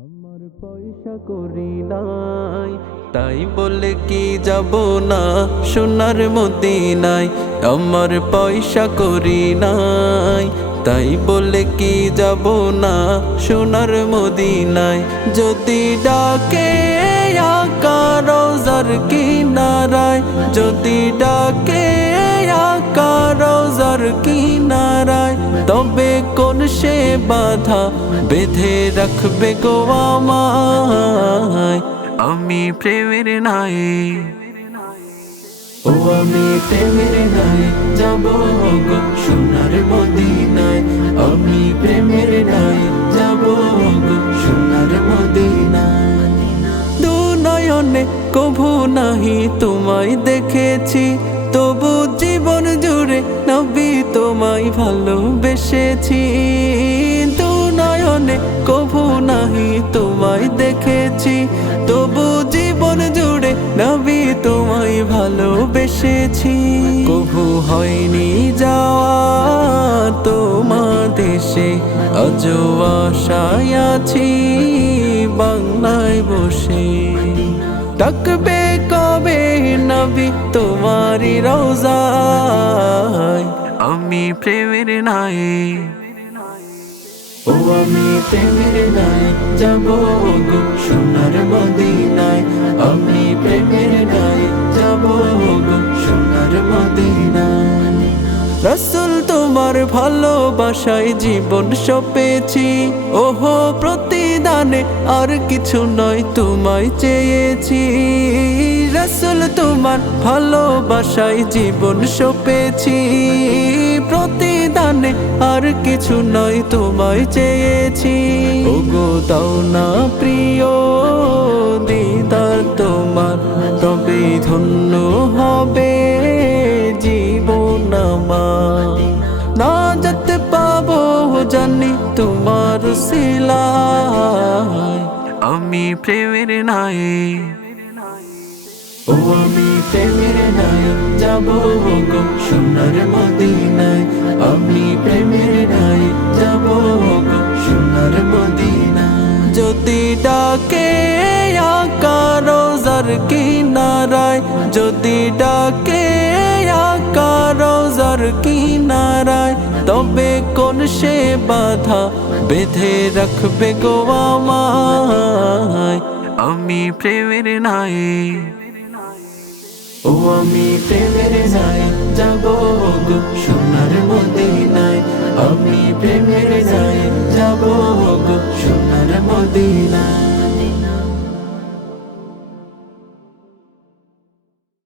আমার পয়সা করি নাই। তাই বলে কি যাব না সোনার মদিনায়? আমার পয়সা করি নাই। তাই বলে কি যাব না সোনার মদিনায়? যদি ডাকে আকারোজার কিনারায়, যদি ডাকে তবে কোন সে বাধা বেঁধে রাখবে গো আমায় আমি প্রেমের নাই ও আমি প্রেমের নাই যাব গো সোনার মদিনায় আমি প্রেমের নাই যাব গো সোনার মদিনায় দু নয়নে কভু নাহি তোমায় দেখেছি জীবন জুড়ে নবী তোমায় ভালোবেসেছি। দু নয়নে কভু নাহি তোমায় দেখেছি। তবু জীবন জুড়ে নবী তোমায় ভালোবেসেছি। কভু হয়নি যাওয়া তোমার দেশে, আজ আশায় আছি বাংলায় বসে। ডাকবে কবে নবী তোমারি রোজায় আমি প্রেমের নাই ও আমি প্রেমের নাই যাব গো সোনার মদিনায়। আমি প্রেমের নাই যাব গো সোনার মদিনায়। রসুল তোমার ভালোবাসায় জীবন সপেছি। ওহো প্রতিদানে আর কিছু নয়, তোমায় চেয়েছি। রসুল তোমার ভালোবাসায় জীবন সপেছি। প্রতিদানে আর কিছু নয়, তোমায় চেয়েছি। ওগো, দাও না প্রিয় দিদার তোমার, তবে ধন্য তোমার সিলাই আমি প্রেমের নাই ও আমি প্রেমের নাই যাব গো সোনার মদিনায়। আমি প্রেমের নাই যাব গো সোনার মদিনায়। যদি ডাকে আকারোজার কিনারায় যদি ডাকে তবে কোন সে বাধা বেঁধে রাখবে গো আমায়? আমি প্রেমের নাই। ও আমি প্রেমের যাই যাব গো সোনার মদিনায়। আমি প্রেমের যাই যাব গো সোনার মদিনায়।